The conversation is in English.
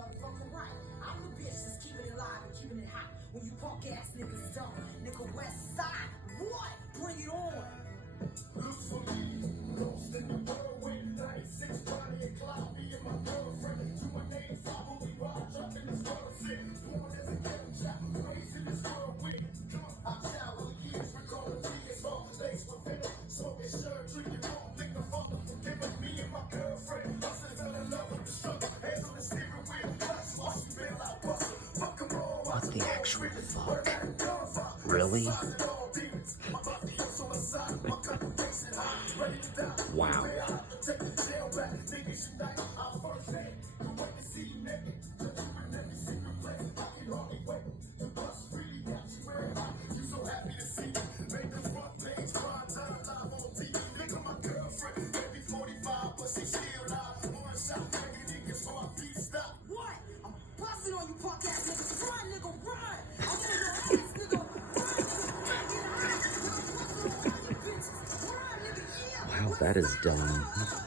motherfucker right. I'm the bitch that's keeping it live and keeping it hot. When you punk ass niggas don't. Nigga West Side, what? Bring it on. Look for me, lost in the whirlwind. 96 Bonnie and Clyde, me and my girlfriend. To my name, follow me, ride, drop in this world. Born as a ghetto child, raised in this whirlwind. I travel years, recalling years, all days with venom. Smoking shirt, drinking wrong, think the father forgiving me and my girlfriend. I said, fell in love with the struggle, hands on the steering wheel. That's why she bail out, bustle. Fuck them all, What the actual fuck? Really? Wow. What? I'm busting on you punk ass niggas. Run, nigga, run! I want your ass, nigga. Run, nigga, run! Wow, that is dumb.